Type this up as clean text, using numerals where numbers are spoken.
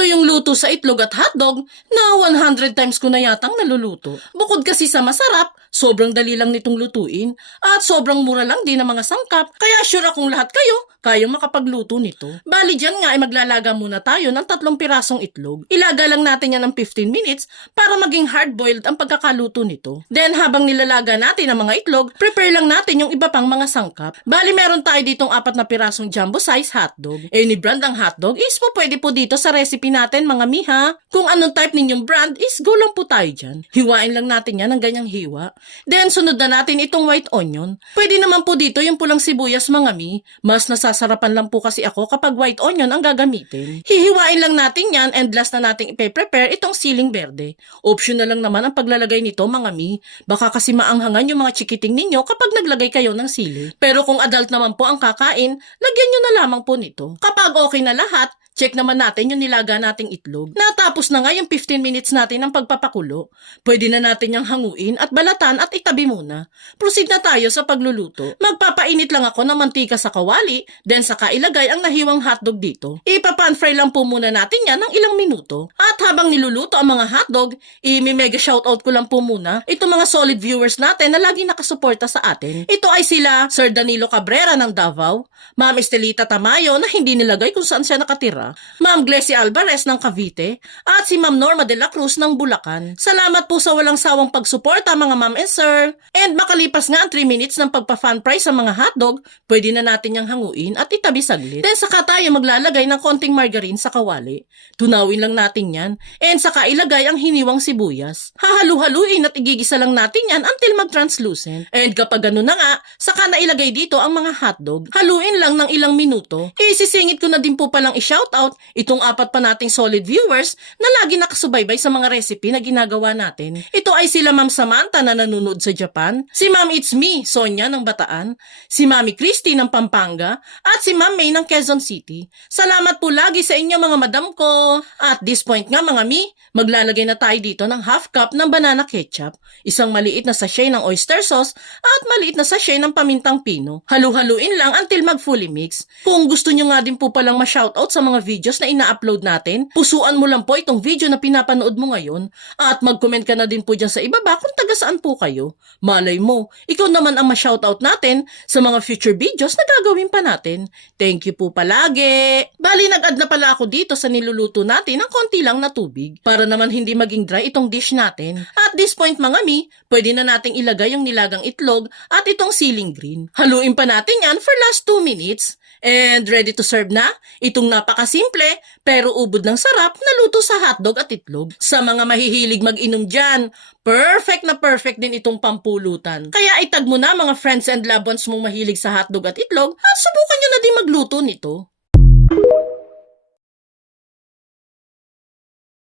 Ito yung luto sa itlog at hotdog na 100 times ko na yatang naluluto. Bukod kasi sa masarap, sobrang dali lang nitong lutuin at sobrang mura lang din ang mga sangkap. Kaya sure akong lahat kayo kayang makapagluto nito. Bali dyan nga ay maglalaga muna tayo ng 3 pirasong itlog. Ilaga lang natin yan ng 15 minutes para maging hard-boiled ang pagkakaluto nito. Then habang nilalaga natin ang mga itlog, prepare lang natin yung iba pang mga sangkap. Bali meron tayo ditong 4 na pirasong jumbo size hotdog. Any brand ang hotdog is pwede po dito sa recipe natin mga miha. Kung anong type ninyong brand is go lang po tayo dyan. Hiwain lang natin yan ng ganyang hiwa. Then sunod na natin itong white onion. Pwede naman po dito yung pulang sibuyas mga mi. Mas nasasarapan lang po kasi ako kapag white onion ang gagamitin. Hihiwain lang natin yan and last na natin ipe-prepare itong siling berde. Optional lang naman ang paglalagay nito mga mi. Baka kasi maanghangan yung mga chikiting ninyo kapag naglagay kayo ng sili. Pero kung adult naman po ang kakain, lagyan nyo na lamang po nito. Kapag okay na lahat, check naman natin yung nilaga nating itlog. Natapos na nga yung 15 minutes natin ng pagpapakulo. Pwede na natin yung hanguin at balatan at itabi muna. Proceed na tayo sa pagluluto. Magpapainit lang ako ng mantika sa kawali, then saka ilagay ang nahiwang hotdog dito. Ipa-pan fry lang po muna natin yan ng ilang minuto. At habang niluluto ang mga hotdog, i-mega shoutout ko lang po muna itong mga solid viewers natin na lagi nakasuporta sa atin. Ito ay sila Sir Danilo Cabrera ng Davao, Ma'am Estelita Tamayo na hindi nilagay kung saan siya nakatira, Ma'am Glessy Alvarez ng Cavite, at si Ma'am Norma de la Cruz ng Bulacan. Salamat po sa walang sawang pagsuporta mga ma'am and sir. And makalipas nga ang 3 minutes ng pagpa-fan fry sa mga hotdog, pwede na natin yung hanguin at itabi saglit. Then saka tayo maglalagay ng konting margarine sa kawali. Tunawin lang natin yan. And saka ilagay ang hiniwang sibuyas. Hahalu-haluin at igigisa lang natin yan until mag-translucent. And kapag gano'n na nga, saka na ilagay dito ang mga hotdog. Haluin lang ng ilang minuto. Isisingit ko na din po palang i-shoutout itong 4 pa nating solid viewers na lagi nakasubaybay sa mga recipe na ginagawa natin. Ito ay sila Ma'am Samantha na nanonood sa Japan, si Ma'am It's Me, Sonia ng Bataan, si Mami Christy ng Pampanga, at si Ma'am May ng Quezon City. Salamat po lagi sa inyo mga madam ko. At this point nga mga mi, maglalagay na tayo dito ng half cup ng banana ketchup, isang maliit na sachet ng oyster sauce, at maliit na sachet ng pamintang pino. Halu-haluin lang until mag-fully mix. Kung gusto nyo nga din po palang ma-shoutout sa mga videos na ina-upload natin, pusuan mo lang po itong video na pinapanood mo ngayon at mag-comment ka na din po dyan sa ibaba kung taga saan po kayo. Malay mo, ikaw naman ang ma-shoutout natin sa mga future videos na gagawin pa natin. Thank you po palagi! Bali, nag-add na pala ako dito sa niluluto natin ng konti lang na tubig para naman hindi maging dry itong dish natin. At this point mga mi, pwede na nating ilagay yung nilagang itlog at itong siling green. Haluin pa natin yan for last 2 minutes. And ready to serve na itong napakasimple pero ubod ng sarap na luto sa hotdog at itlog. Sa mga mahihilig mag-inom dyan, perfect na perfect din itong pampulutan. Kaya itag mo na mga friends and loved ones mong mahilig sa hotdog at itlog at subukan nyo na din magluto nito.